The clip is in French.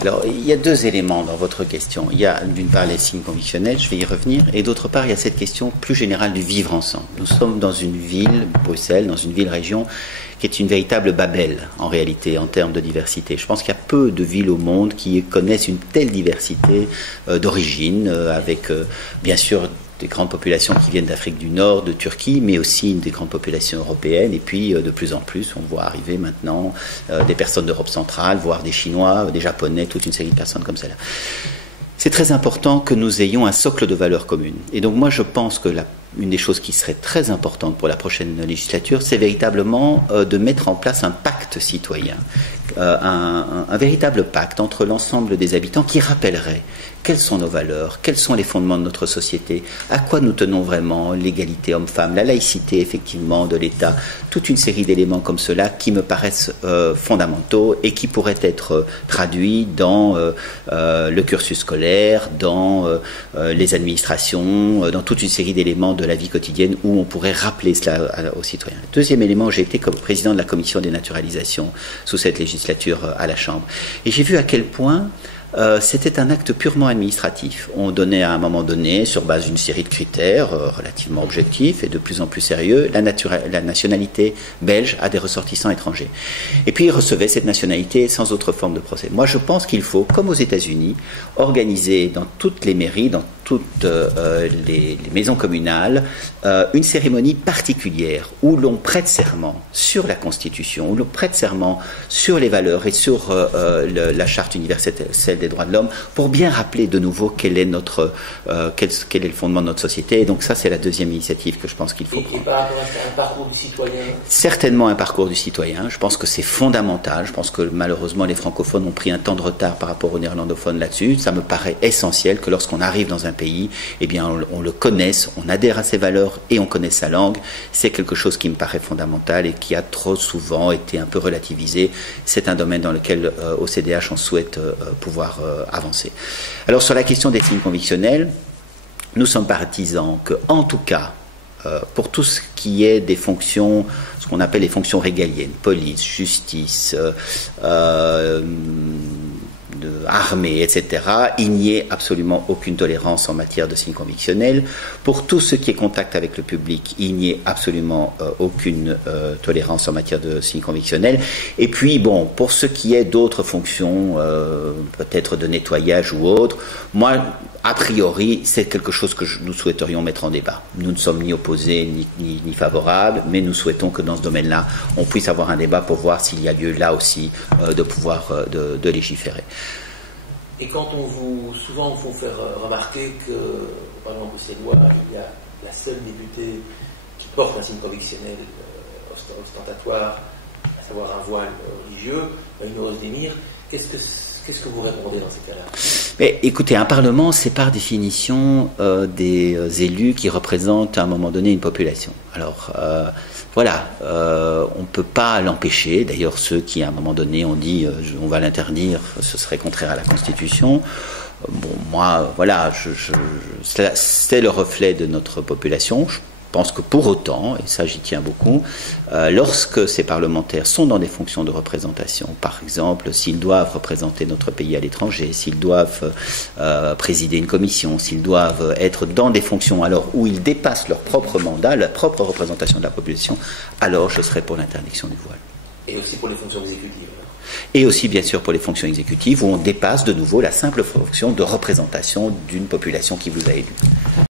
Alors, il y a deux éléments dans votre question. Il y a d'une part les signes convictionnels, je vais y revenir, et d'autre part, il y a cette question plus générale du vivre ensemble. Nous sommes dans une ville, Bruxelles, dans une ville-région, qui est une véritable Babel, en réalité, en termes de diversité. Je pense qu'il y a peu de villes au monde qui connaissent une telle diversité d'origine, avec, bien sûr, des grandes populations qui viennent d'Afrique du Nord, de Turquie, mais aussi des grandes populations européennes. Et puis, de plus en plus, on voit arriver maintenant des personnes d'Europe centrale, voire des Chinois, des Japonais, toute une série de personnes comme celle-là. C'est très important que nous ayons un socle de valeurs communes. Et donc, moi, je pense que une des choses qui serait très importante pour la prochaine législature, c'est véritablement de mettre en place un pacte citoyen, un véritable pacte entre l'ensemble des habitants qui rappellerait quelles sont nos valeurs, quels sont les fondements de notre société, à quoi nous tenons vraiment, l'égalité homme-femme, la laïcité effectivement de l'État, toute une série d'éléments comme cela qui me paraissent fondamentaux et qui pourraient être traduits dans le cursus scolaire, dans les administrations, dans toute une série d'éléments de la vie quotidienne où on pourrait rappeler cela aux citoyens. Deuxième élément, j'ai été comme président de la commission des naturalisations sous cette législature à la Chambre. Et j'ai vu à quel point c'était un acte purement administratif. On donnait à un moment donné, sur base d'une série de critères relativement objectifs et de plus en plus sérieux, la nationalité belge à des ressortissants étrangers. Et puis ils recevaient cette nationalité sans autre forme de procès. Moi je pense qu'il faut, comme aux États-Unis, organiser dans toutes les mairies, dans toutes les maisons communales, une cérémonie particulière où l'on prête serment sur la Constitution, où l'on prête serment sur les valeurs et sur la Charte universelle des droits de l'homme, pour bien rappeler de nouveau quel est le fondement de notre société. Et donc ça, c'est la deuxième initiative que je pense qu'il faut prendre. Et par rapport à un parcours du citoyen? Certainement un parcours du citoyen. Je pense que c'est fondamental. Je pense que malheureusement, les francophones ont pris un temps de retard par rapport aux néerlandophones là-dessus. Ça me paraît essentiel que lorsqu'on arrive dans un pays, eh bien, on le connaisse, on adhère à ses valeurs et on connaît sa langue. C'est quelque chose qui me paraît fondamental et qui a trop souvent été un peu relativisé. C'est un domaine dans lequel, au CDH, on souhaite pouvoir avancer. Alors, sur la question des signes convictionnels, nous sommes partisans que, en tout cas, pour tout ce qui est des fonctions, ce qu'on appelle les fonctions régaliennes, police, justice, armée, etc., il n'y ait absolument aucune tolérance en matière de signes convictionnels. Pour tout ce qui est contact avec le public, il n'y ait absolument aucune tolérance en matière de signes convictionnels. Et puis, bon, pour ce qui est d'autres fonctions, peut-être de nettoyage ou autre, moi, a priori, c'est quelque chose que nous souhaiterions mettre en débat. Nous ne sommes ni opposés ni favorables, mais nous souhaitons que dans ce domaine-là, on puisse avoir un débat pour voir s'il y a lieu là aussi de pouvoir de légiférer. Et quand souvent on vous fait remarquer qu'au Parlement bruxellois, il y a la seule députée qui porte un signe convictionnel ostentatoire, à savoir un voile religieux, une Rose d'Émir, qu'est-ce que vous répondez dans ces cas-là? Mais écoutez, un Parlement, c'est par définition des élus qui représentent à un moment donné une population. Alors, voilà, on ne peut pas l'empêcher. D'ailleurs, ceux qui, à un moment donné, ont dit on va l'interdire, ce serait contraire à la Constitution. Bon, moi, voilà, c'est le reflet de notre population. Je pense que pour autant, et ça j'y tiens beaucoup, lorsque ces parlementaires sont dans des fonctions de représentation, par exemple, s'ils doivent représenter notre pays à l'étranger, s'ils doivent présider une commission, s'ils doivent être dans des fonctions alors où ils dépassent leur propre mandat, la propre représentation de la population, alors je serai pour l'interdiction du voile. Et aussi pour les fonctions exécutives. Et aussi bien sûr pour les fonctions exécutives où on dépasse de nouveau la simple fonction de représentation d'une population qui vous a élu.